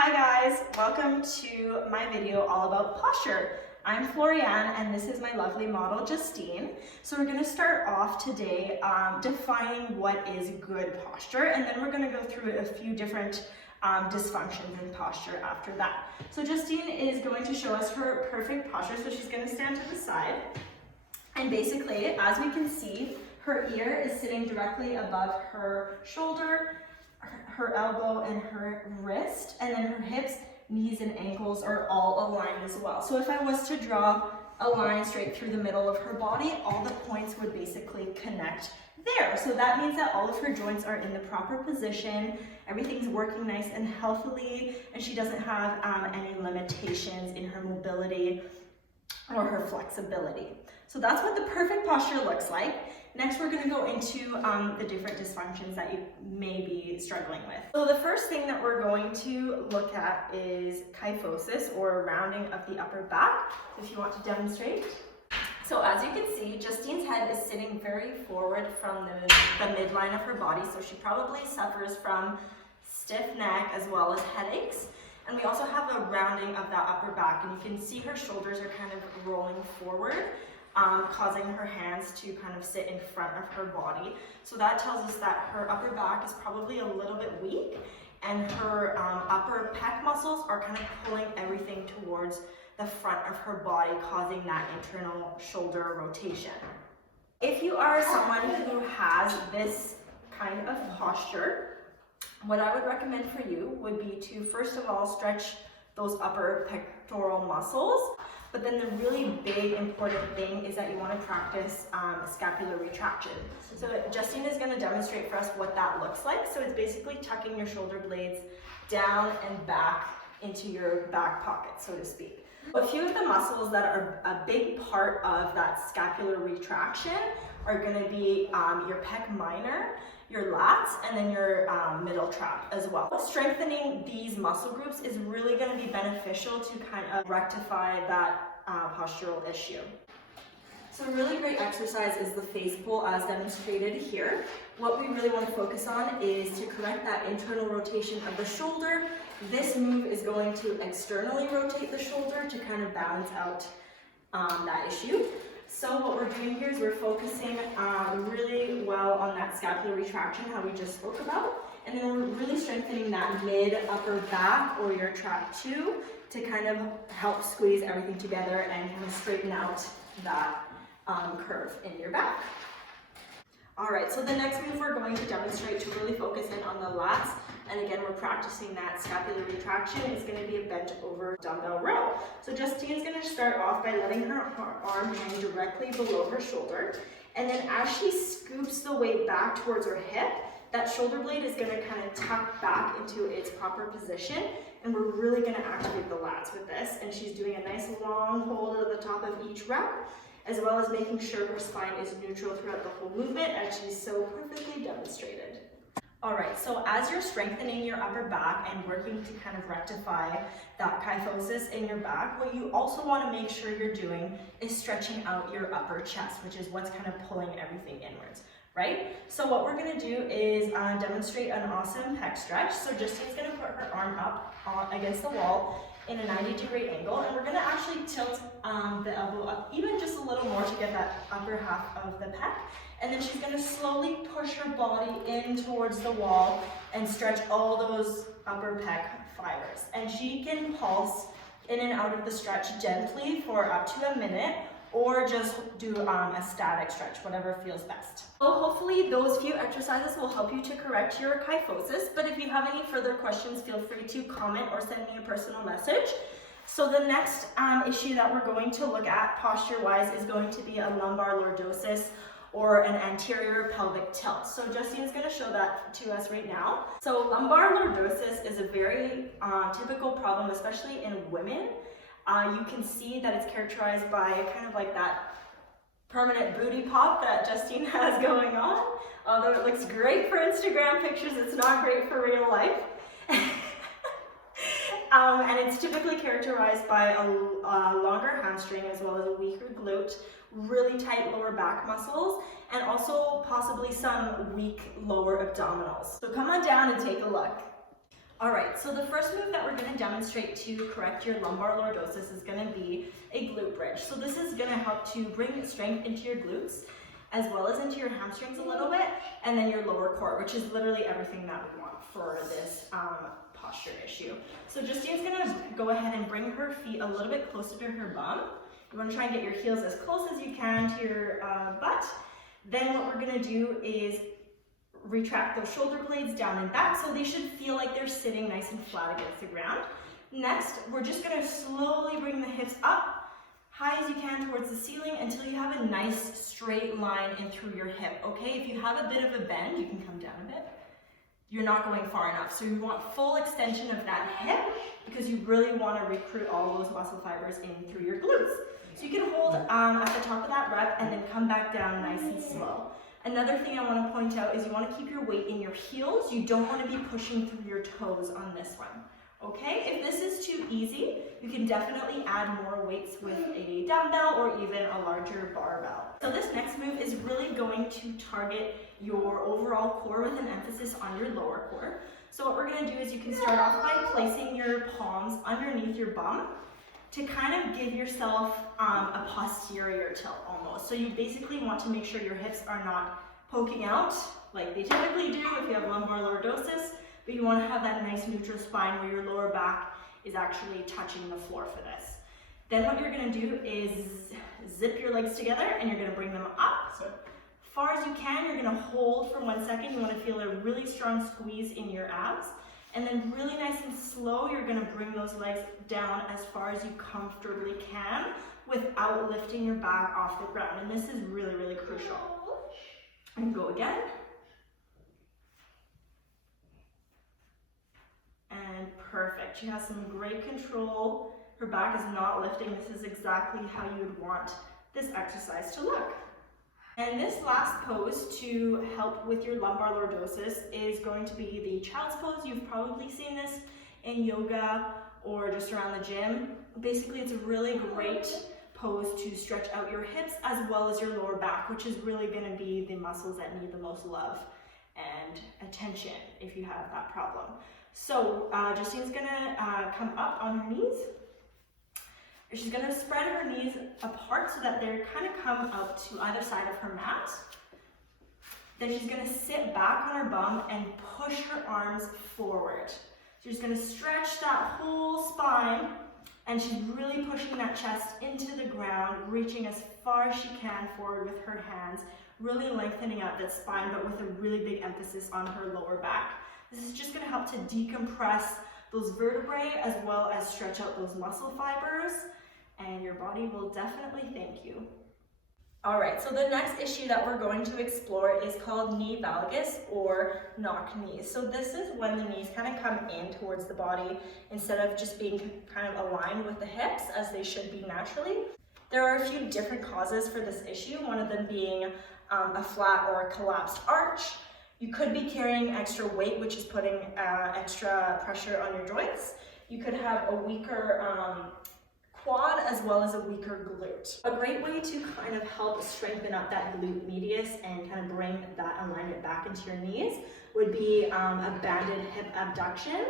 Hi guys, welcome to my video all about posture. I'm Florianne and this is my lovely model Justine. So we're going to start off today defining what is good posture, and then we're going to go through a few different dysfunctions in posture after that. So Justine is going to show us her perfect posture, so she's going to stand to the side, and basically as we can see, her ear is sitting directly above her shoulder, her elbow and her wrist, and then her hips, knees, and ankles are all aligned as well. So if I was to draw a line straight through the middle of her body, all the points would basically connect there. So that means that all of her joints are in the proper position, everything's working nice and healthily, and she doesn't have any limitations in her mobility or her flexibility. So that's what the perfect posture looks like. Next, we're going to go into the different dysfunctions that you may be struggling with. So the first thing that we're going to look at is kyphosis, or rounding of the upper back, if you want to demonstrate. So as you can see, Justine's head is sitting very forward from the midline of her body, so she probably suffers from stiff neck as well as headaches. And we also have a rounding of that upper back, and you can see her shoulders are kind of rolling forward, causing her hands to kind of sit in front of her body. So that tells us that her upper back is probably a little bit weak, and her upper pec muscles are kind of pulling everything towards the front of her body, causing that internal shoulder rotation. If you are someone who has this kind of posture, what I would recommend for you would be to first of all stretch those upper pectoral muscles. But then the really big important thing is that you want to practice scapular retraction. So Justine is going to demonstrate for us what that looks like. So it's basically tucking your shoulder blades down and back into your back pocket, so to speak. A few of the muscles that are a big part of that scapular retraction are going to be your pec minor, your lats, and then your middle trap as well. Strengthening these muscle groups is really going to be beneficial to kind of rectify that postural issue. So a really great exercise is the face pull as demonstrated here. What we really want to focus on is to correct that internal rotation of the shoulder. This move is going to externally rotate the shoulder to kind of balance out that issue. So what we're doing here is we're focusing really well on that scapular retraction, how we just spoke about, and then we're really strengthening that mid-upper back, or your trap 2, to kind of help squeeze everything together and kind of straighten out that curve in your back. All right, so the next move we're going to demonstrate to really focus in on the lats, and again, we're practicing that scapular retraction, is going to be a bent over dumbbell row. So Justine's going to start off by letting her arm hang directly below her shoulder, and then as she scoops the weight back towards her hip, that shoulder blade is going to kind of tuck back into its proper position, and we're really going to activate the lats with this. And she's doing a nice long hold at the top of each rep, as well as making sure her spine is neutral throughout the whole movement, as she's so perfectly demonstrated. All right, so as you're strengthening your upper back and working to kind of rectify that kyphosis in your back, what you also want to make sure you're doing is stretching out your upper chest, which is what's kind of pulling everything inwards, right? So what we're going to do is demonstrate an awesome pec stretch. So Justine's going to put her arm up against the wall in a 90-degree angle, and we're going to actually tilt the elbow up even just a little more to get that upper half of the pec. And then she's going to slowly push her body in towards the wall and stretch all those upper pec fibers. And she can pulse in and out of the stretch gently for up to a minute, or just do a static stretch, whatever feels best. So hopefully those few exercises will help you to correct your kyphosis, but if you have any further questions, feel free to comment or send me a personal message. So the next issue that we're going to look at posture-wise is going to be a lumbar lordosis, or an anterior pelvic tilt. So Justine's going to show that to us right now. So lumbar lordosis is a very typical problem, especially in women. You can see that it's characterized by kind of like that permanent booty pop that Justine has going on. Although it looks great for Instagram pictures, it's not great for real life. And it's typically characterized by a longer hamstring as well as a weaker glute, really tight lower back muscles, and also possibly some weak lower abdominals. So come on down and take a look. All right, so the first move that we're going to demonstrate to correct your lumbar lordosis is going to be a glute bridge. So this is going to help to bring strength into your glutes as well as into your hamstrings a little bit, and then your lower core, which is literally everything that we want for this posture issue. So Justine's going to go ahead and bring her feet a little bit closer to her bum. You want to try and get your heels as close as you can to your butt. Then what we're going to do is retract those shoulder blades down and back so they should feel like they're sitting nice and flat against the ground. Next, we're just going to slowly bring the hips up, high as you can towards the ceiling until you have a nice straight line in through your hip, okay? If you have a bit of a bend, you can come down a bit. You're not going far enough. So you want full extension of that hip because you really want to recruit all those muscle fibers in through your glutes. So you can hold at the top of that rep and then come back down nice and slow. Another thing I want to point out is you want to keep your weight in your heels. You don't want to be pushing through your toes on this one. Okay, if this is too easy, you can definitely add more weights with a dumbbell or even a larger barbell. So this next move is really going to target your overall core with an emphasis on your lower core. So what we're going to do is you can start off by placing your palms underneath your bum to kind of give yourself a posterior tilt almost. So you basically want to make sure your hips are not poking out like they typically do if you have lumbar lordosis, but you want to have that nice neutral spine where your lower back is actually touching the floor for this. Then what you're going to do is zip your legs together and you're going to bring them up. So far as you can, you're going to hold for 1 second. You want to feel a really strong squeeze in your abs. And then really nice and slow, you're going to bring those legs down as far as you comfortably can without lifting your back off the ground. And this is really, really crucial. And go again. And perfect. She has some great control. Her back is not lifting. This is exactly how you would want this exercise to look. And this last pose to help with your lumbar lordosis is going to be the child's pose. You've probably seen this in yoga or just around the gym. Basically, it's a really great pose to stretch out your hips as well as your lower back, which is really going to be the muscles that need the most love and attention if you have that problem. So Justine's going to come up on her knees. She's going to spread her knees apart so that they kind of come out to either side of her mat. Then she's going to sit back on her bum and push her arms forward. So she's going to stretch that whole spine, and she's really pushing that chest into the ground, reaching as far as she can forward with her hands, really lengthening out that spine, but with a really big emphasis on her lower back. This is just going to help to decompress those vertebrae as well as stretch out those muscle fibers, and your body will definitely thank you. All right, so the next issue that we're going to explore is called knee valgus or knock knees. So this is when the knees kind of come in towards the body instead of just being kind of aligned with the hips as they should be naturally. There are a few different causes for this issue, one of them being a flat or a collapsed arch. You could be carrying extra weight, which is putting extra pressure on your joints. You could have a weaker quad as well as a weaker glute. A great way to kind of help strengthen up that glute medius and kind of bring that alignment back into your knees would be a banded hip abduction.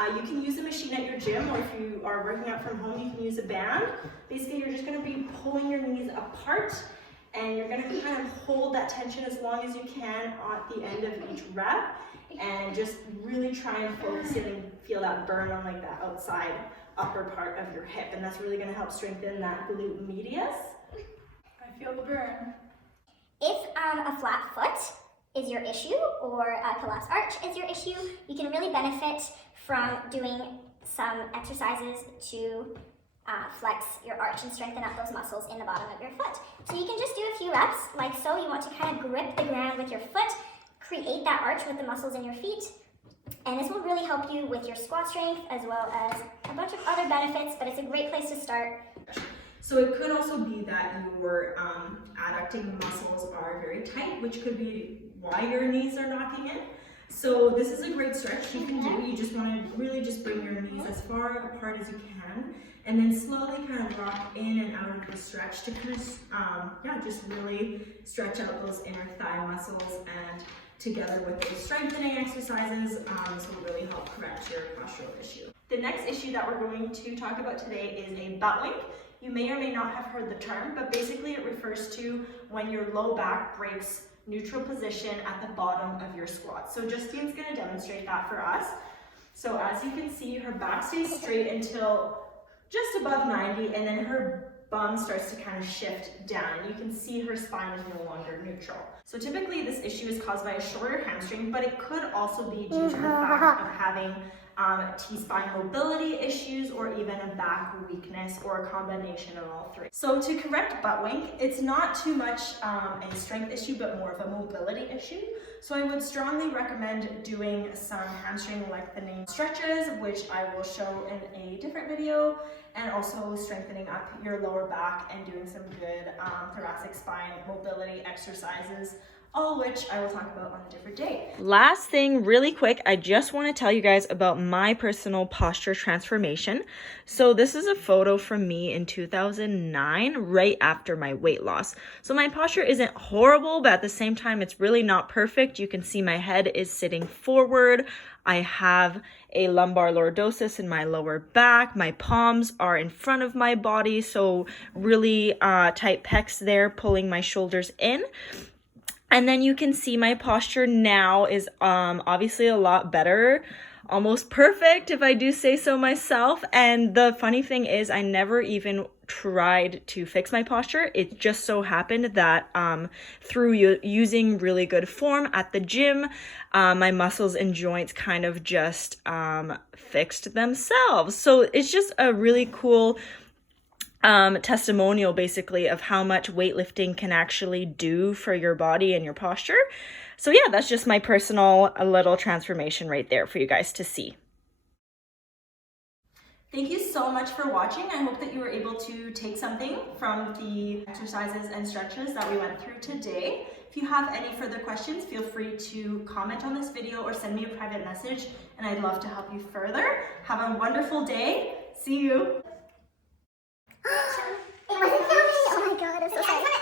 You can use a machine at your gym, or if you are working out from home, you can use a band. Basically, you're just going to be pulling your knees apart, and you're going to kind of hold that tension as long as you can at the end of each rep, and just really try and focus it and feel that burn on like that outside upper part of your hip, and that's really going to help strengthen that glute medius. I feel the burn. If a flat foot is your issue or a collapsed arch is your issue, you can really benefit from doing some exercises to flex your arch and strengthen up those muscles in the bottom of your foot. So you can just do a few reps like so. You want to kind of grip the ground with your foot, create that arch with the muscles in your feet, and this will really help you with your squat strength as well as a bunch of other benefits, but it's a great place to start. So it could also be that your adducting muscles are very tight, which could be why your knees are knocking in. So this is a great stretch you can do. You just want to really just bring your knees as far apart as you can, and then slowly kind of rock in and out of the stretch to kind of, just really stretch out those inner thigh muscles and together with those strengthening exercises. This will really help correct your postural issue. The next issue that we're going to talk about today is a butt wink. You may or may not have heard the term, but basically it refers to when your low back breaks neutral position at the bottom of your squat. So Justine's going to demonstrate that for us. So as you can see, her back stays straight until just above 90, and then her bum starts to kind of shift down, and you can see her spine is no longer neutral. So typically this issue is caused by a shorter hamstring, but it could also be due to the fact of having T-spine mobility issues or even a back weakness or a combination of all three. So to correct butt wink, it's not too much a strength issue, but more of a mobility issue. So I would strongly recommend doing some hamstring lengthening stretches, which I will show in a different video, and also strengthening up your lower back and doing some good thoracic spine mobility exercises, all of which I will talk about on a different day. Last thing, really quick, I just want to tell you guys about my personal posture transformation. So this is a photo from me in 2009, right after my weight loss. So my posture isn't horrible, but at the same time, it's really not perfect. You can see my head is sitting forward. I have a lumbar lordosis in my lower back. My palms are in front of my body, so really tight pecs there, pulling my shoulders in. And then you can see my posture now is obviously a lot better, almost perfect if I do say so myself. And the funny thing is I never even tried to fix my posture. It just so happened that through using really good form at the gym, my muscles and joints kind of just fixed themselves. So it's just a really cool testimonial basically of how much weightlifting can actually do for your body and your posture. So yeah, that's just my personal little transformation right there for you guys to see. Thank you so much for watching. I hope that you were able to take something from the exercises and stretches that we went through today. If you have any further questions, feel free to comment on this video or send me a private message, and I'd love to help you further. Have a wonderful day. See you. It wasn't filming. Oh my god, I'm so sorry.